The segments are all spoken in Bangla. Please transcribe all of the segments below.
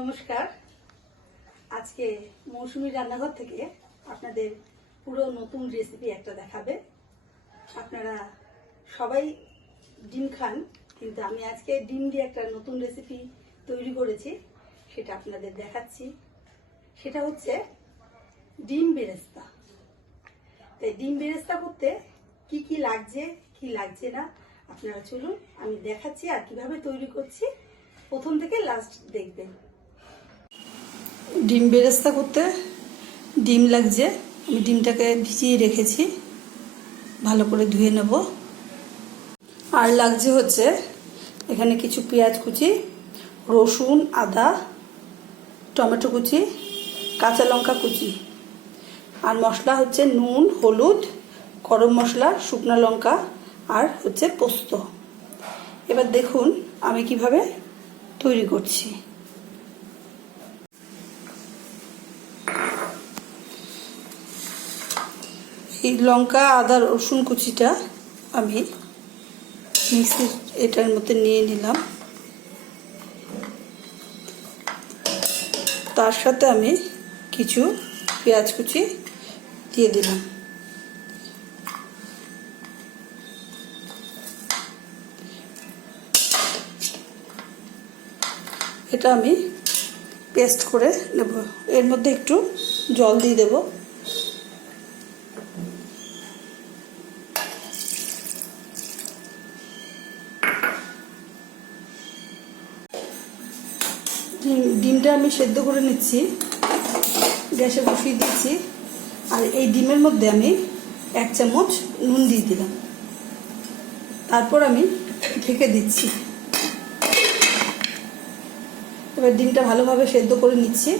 নমস্কার। আজকে মৌসুমী রান্নাঘর থেকে আপনাদের পুরো নতুন রেসিপি একটা দেখাবে। আপনারা সবাই ডিম খান, কিন্তু আমি আজকে ডিম দিয়ে একটা নতুন রেসিপি তৈরি করেছি, সেটা আপনাদের দেখাচ্ছি। সেটা হচ্ছে ডিম বেরেস্তা। তাই ডিম বেরেস্তা করতে কি কি লাগছে না আপনারা চলুন আমি দেখাচ্ছি, আর কিভাবে তৈরি করছি প্রথম থেকে লাস্ট দেখবেন। ডিম বেরেস্তা করতে ডিম লাগছে। আমি ডিমটাকে ভিজিয়ে রেখেছি, ভালো করে ধুয়ে নেব। আর লাগছে হচ্ছে এখানে কিছু পেঁয়াজ কুচি, রসুন, আদা, টমেটো কুচি, কাঁচা লঙ্কা কুচি। আর মশলা হচ্ছে নুন, হলুদ, গরম মশলা, শুকনো লঙ্কা, আর হচ্ছে পোস্ত। এবার দেখুন আমি কিভাবে তৈরি করছি। এই লঙ্কা, আদা, রসুন কুচিটা আমি মিক্সির এটার মধ্যে নিয়ে নিলাম। তার সাথে আমি কিছু পেঁয়াজ কুচি দিয়ে দিলাম। এটা আমি পেস্ট করে নেব। এর মধ্যে একটু জল দিয়ে দেব। ডিমটা আমি সেদ্ধ করে নিচ্ছি, গ্যাসে বসিয়ে দিচ্ছি। আর এই ডিমের মধ্যে আমি 1 চামচ নুন দিয়ে দিলাম। তারপর আমি ঢেকে দিচ্ছি। এবার ডিমটা ভালোভাবে সেদ্ধ করে নিচ্ছি।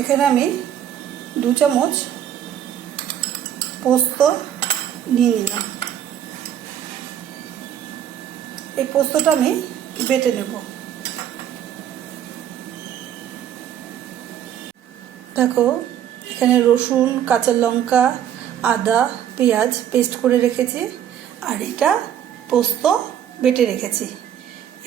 এখানে আমি 2 চামচ পোস্ত নিয়ে নিলাম। এই পোস্তটা আমি বেটে নেব। দেখো এখানে রসুন, কাঁচা লঙ্কা, আদা, পেঁয়াজ পেস্ট করে রেখেছি, আর এটা পোস্ত বেটে রেখেছি।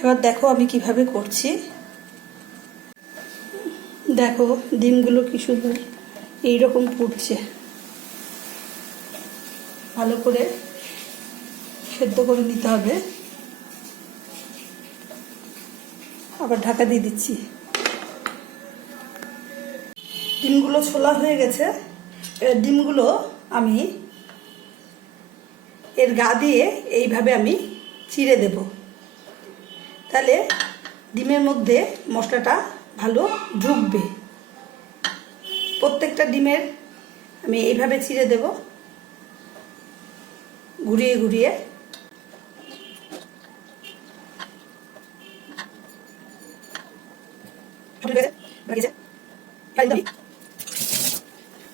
এবার দেখো আমি কিভাবে করছি। দেখো ডিমগুলো কি সুন্দর এইরকম ফুটছে। ভালো করে সেদ্ধ করে নিতে হবে। আবার ঢাকা দিয়ে দিচ্ছি। ডিমগুলো ছোলা হয়ে গেছে। এবার ডিমগুলো আমি এর গা দিয়ে এইভাবে আমি চিড়ে দেব। তাহলে ডিমের মধ্যে মশলাটা ভালো ঢুকবে। প্রত্যেকটা ডিমের আমি এইভাবে চিড়ে দেব, ঘুরিয়ে ঘুরিয়ে।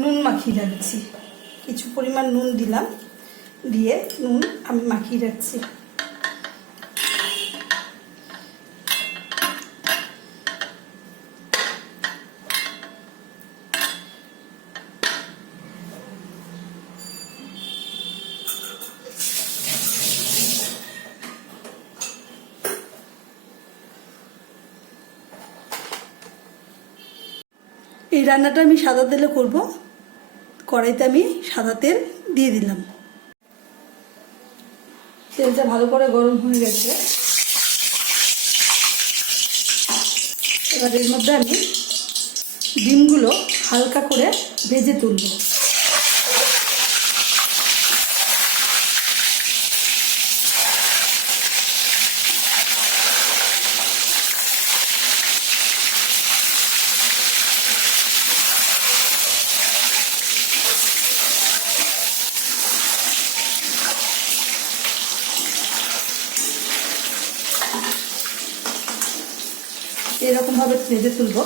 নুন মাখিয়ে রাখছি, কিছু পরিমাণ নুন দিলাম, দিয়ে নুন আমি মাখিয়ে রাখছি। এই রান্নাটা আমি সাদা তেলে করব। কড়াইতে আমি সাদা তেল দিয়ে দিলাম। তেলটা ভালো করে গরম হয়ে গেছে। এবার এর মধ্যে আমি ডিমগুলো হালকা করে ভেজে তুলব। এরকম ভাবে ভেজে তুলব।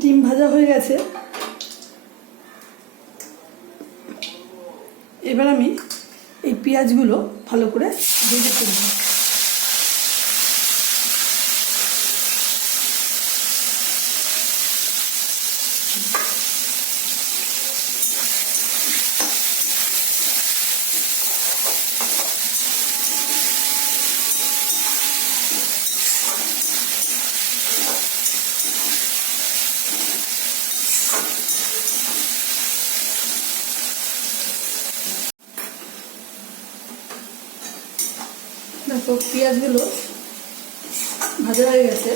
ডিম ভাজা হয়ে গেছে। এবার আমি এই পেঁয়াজগুলো ভালো করে ভেজে তুলব। দেখো পেঁয়াজগুলো ভাজা হয়ে গেছে।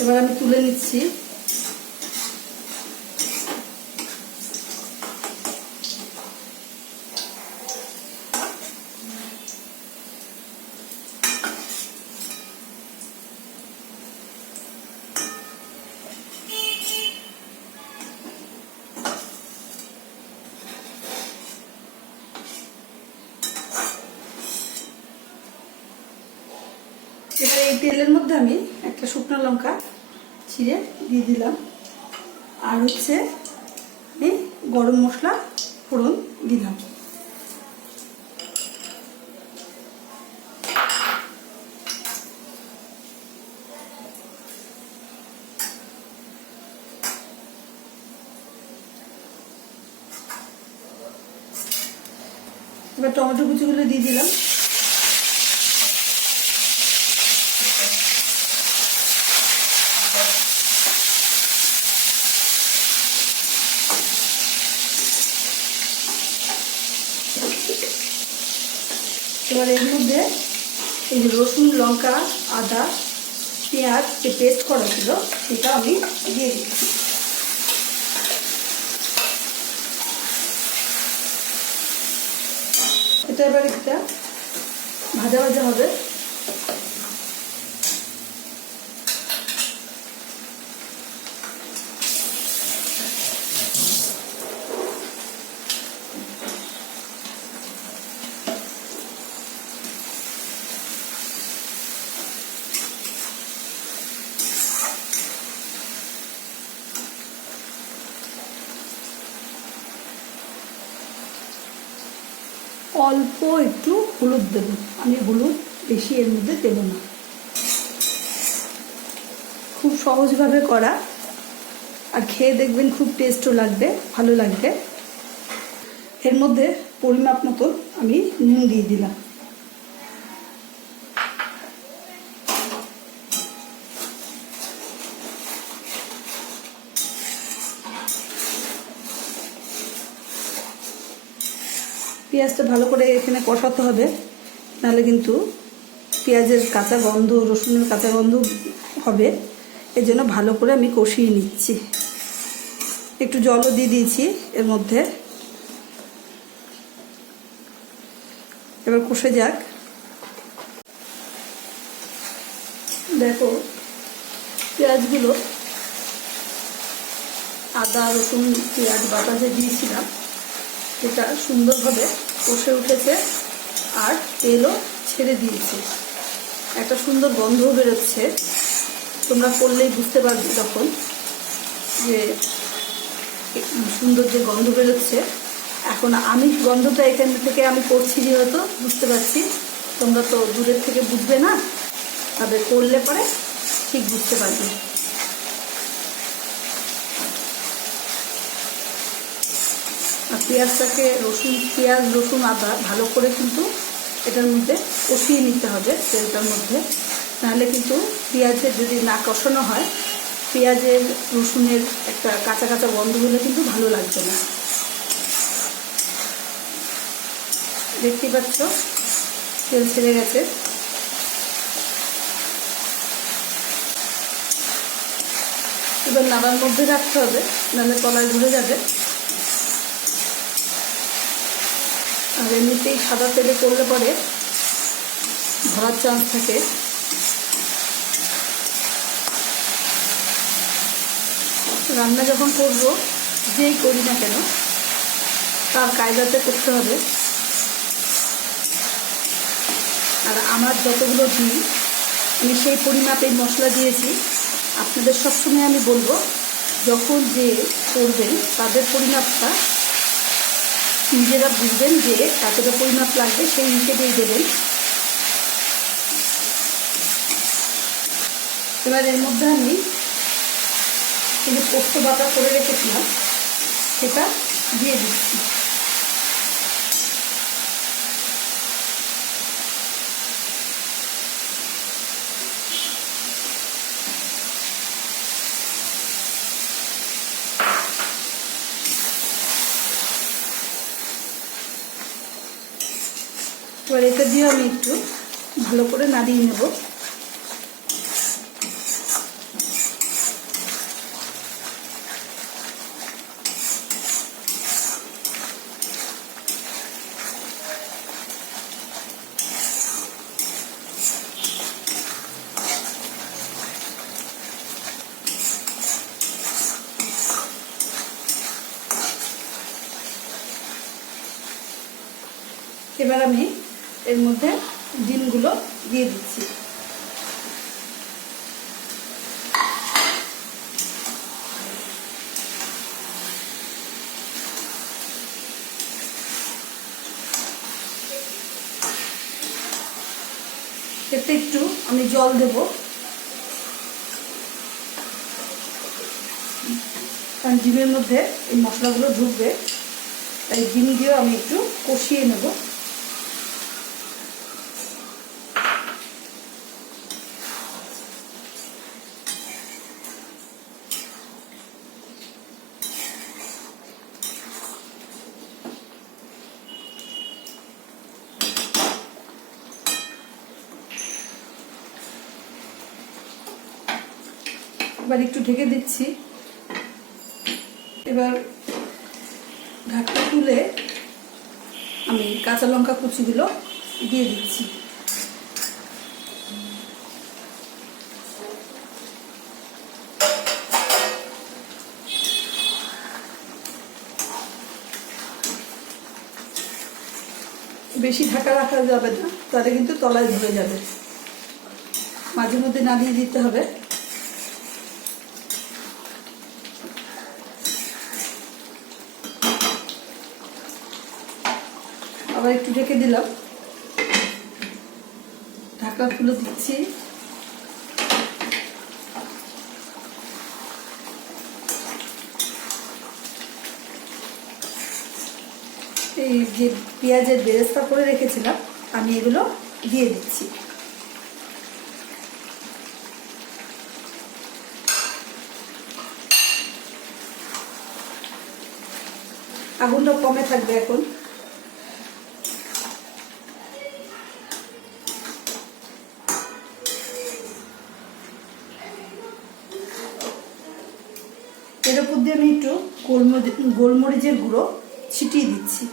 এবার আমি তুলে নিচ্ছি। এবার এই তেলের মধ্যে আমি একটা শুকনো লঙ্কা ছিঁড়ে দিয়ে দিলাম, আর হচ্ছে আমি গরম মশলা ফোড়ন দিলাম। এবার টমেটো কুচিগুলো দিয়ে দিলাম। এবার এর মধ্যে এই যে রসুন, লঙ্কা, আদা, পেঁয়াজ যে পেস্ট করা ছিল সেটা আমি দিয়ে দিচ্ছি। এটা এবার একটা ভাজা ভাজা হবে। অল্প একটু হলুদ দেব, আমি হলুদ বেশি এর মধ্যে দেব না। খুব সহজভাবে করা, আর খেয়ে দেখবেন খুব টেস্টও লাগবে, ভালো লাগবে। এর মধ্যে পরিমাপ মতো আমি নুন দিয়ে দিলাম। পেঁয়াজটা ভালো করে এখানে কষাতে হবে, নাহলে কিন্তু পেঁয়াজের কাঁচা গন্ধ, রসুনের কাঁচা গন্ধ হবে। এর জন্য ভালো করে আমি কষিয়ে নিচ্ছি। একটু জলও দিয়ে দিয়েছি এর মধ্যে। এবার কষে যাক। দেখো পেঁয়াজগুলো, আদা রসুন পেঁয়াজ বাটা যে দিয়েছিলাম এটা সুন্দরভাবে কষে উঠেছে, আর তেলও ছেড়ে দিয়েছে। একটা সুন্দর গন্ধও বেরোচ্ছে। তোমরা করলেই বুঝতে পারবে তখন যে সুন্দর যে গন্ধ বেরোচ্ছে। এখন আমি গন্ধটা এখান থেকে আমি করছি যেহেতু বুঝতে পারছি, তোমরা তো দূরের থেকে বুঝবে না, তবে করলে পরে ঠিক বুঝতে পারবে। আর পেঁয়াজটাকে পেঁয়াজ রসুন আদা ভালো করে কিন্তু এটার মধ্যে কষিয়ে নিতে হবে তেলটার মধ্যে, নাহলে কিন্তু পেঁয়াজের যদি না কষানো হয়, পেঁয়াজের রসুনের একটা কাঁচা কাঁচা গন্ধ হলে কিন্তু ভালো লাগবে না। দেখতে পাচ্ছ তেল ছেড়ে গেছে। এবার নাড়ার মধ্যে রাখতে হবে, নাহলে তলায় ধরে যাবে। আর এমনিতেই সাদা তেলে করলে পরে ধরার চান্স থাকে। রান্না যখন করবো, যেই করি না কেন তার কায়দাতে করতে হবে। আর আমার যতগুলো দিই আমি সেই পরিমাপে মশলা দিয়েছি। আপনাদের সবসময় আমি বলবো, যখন যে করবেন তাদের পরিমাপটা নিজেরা বুঝবেন যে কতটা পরিমাপ লাগবে, সেই হিসেবেই দেবেন। এবার এর মধ্যে আমি এই যে পোস্ত বাটা করে রেখেছিলাম সেটা দিয়ে দিচ্ছি। এবার এটা দিয়ে আমি একটু ভালো করে নাড়িয়ে নেব। এবার আমি এর মধ্যে ডিমগুলো দিয়ে দিচ্ছি। এতে একটু আমি জল দেব, কারণ ডিমের মধ্যে এই মশলাগুলো ঢুকবে, তাই ডিম দিয়েও আমি একটু কষিয়ে নেব। এবার একটু ঢেকে দিচ্ছি। এবার ঢাকনা তুলে আমি কাঁচা লঙ্কা কুচিগুলো দিয়ে দিচ্ছি। বেশি ঢাকা রাখা যাবে না, তাহলে কিন্তু তলায় ধরে যাবে। মাঝে মধ্যে নাড়িয়ে দিতে হবে। আবার একটু ঢেকে দিলাম, ঢাকা খুলে দিচ্ছি। এই যে পেঁয়াজের বেরেস্তা করে রেখেছিলাম আমি এগুলো দিয়ে দিচ্ছি। আগুনটা কমে থাকবে এখন। এর উপর দিয়ে আমি একটু গোলমরিচের গুঁড়ো ছিটিয়ে দিচ্ছি।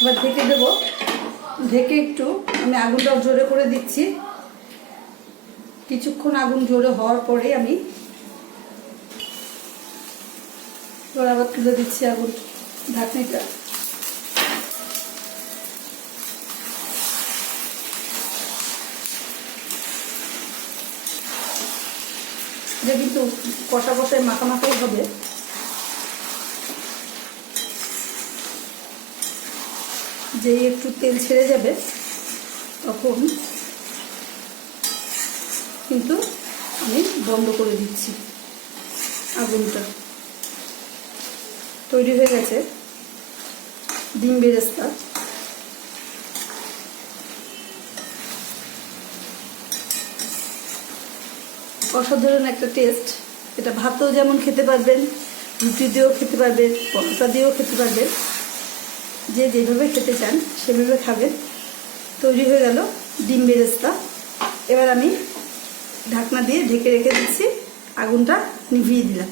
এবার ঢেকে দেবো। ঢেকে একটু আমি আগুনটা জোরে করে দিচ্ছি। কিছুক্ষণ আগুন জোরে হওয়ার পরে আমি আবার তুলে দিচ্ছি আগুন ঢাকনিটা। এটা কিন্তু কষা কষায় মাখামাখাই হবে। যেই একটু তেল ছেড়ে যাবে তখন কিন্তু আমি বন্ধ করে দিচ্ছি আগুনটা। তৈরি হয়ে গেছে ডিম বেরেস্তা। অসাধারণ একটা টেস্ট। এটা ভাতেও যেমন খেতে পারবেন, রুটি দিয়েও খেতে পারবেন, পরোটা দিয়েও খেতে পারবেন, যে যেভাবে খেতে চান সেভাবে খাবেন। তৈরি হয়ে গেল ডিম বেরেস্তা। এবার আমি ঢাকনা দিয়ে ঢেকে রেখে দিচ্ছি, আগুনটা নিভিয়ে দিলাম।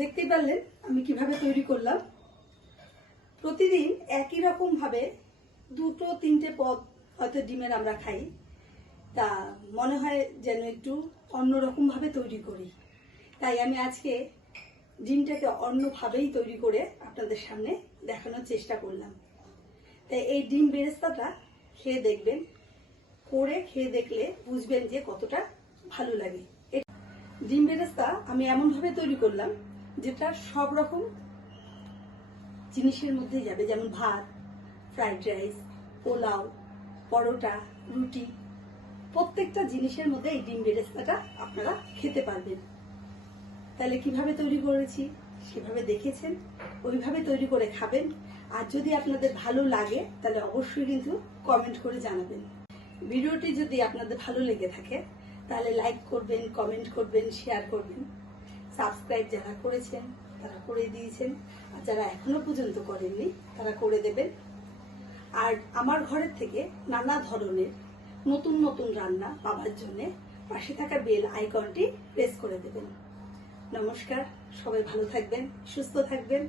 দেখতেই পারলেন আমি কিভাবে তৈরি করলাম। প্রতিদিন একই রকম ভাবে 2-3টে পদ হয়তো ডিমের আমরা খাই, তা মনে হয় যেন একটু অন্যরকম ভাবে তৈরি করি। তাই আমি আজকে ডিমটাকে অন্যভাবেই তৈরি করে আপনাদের সামনে দেখানোর চেষ্টা করলাম। তাই এই ডিম বেরেস্তাটা খেয়ে দেখবেন, করে খেয়ে দেখলে বুঝবেন যে কতটা ভালো লাগে। ডিম বেরেস্তা আমি এমনভাবে তৈরি করলাম যেটা সব রকম জিনিসের মধ্যেই যাবে, যেমন ভাত, ফ্রাইড রাইস, পোলাও, পরোটা, রুটি, প্রত্যেকটা জিনিসের মধ্যে এই ডিম বেরেস্তাটা আপনারা খেতে পারবেন। তাহলে কিভাবে তৈরি করেছি সেভাবে দেখেছেন, ওইভাবে তৈরি করে খাবেন। আর যদি আপনাদের ভালো লাগে তাহলে অবশ্যই কিন্তু কমেন্ট করে জানাবেন। ভিডিওটি যদি আপনাদের ভালো লেগে থাকে তাহলে লাইক করবেন, কমেন্ট করবেন, শেয়ার করবেন। সাবস্ক্রাইব যারা করেছেন তারা করে দিয়েছেন, আর যারা এখনো পর্যন্ত করেননি তারা করে দেবেন। আর আমার ঘরের থেকে নানা ধরনের নতুন নতুন রান্না পাওয়ার জন্য পাশে থাকা বেল আইকনটি প্রেস করে দেবেন। নমস্কার, সবাই ভালো থাকবেন, সুস্থ থাকবেন।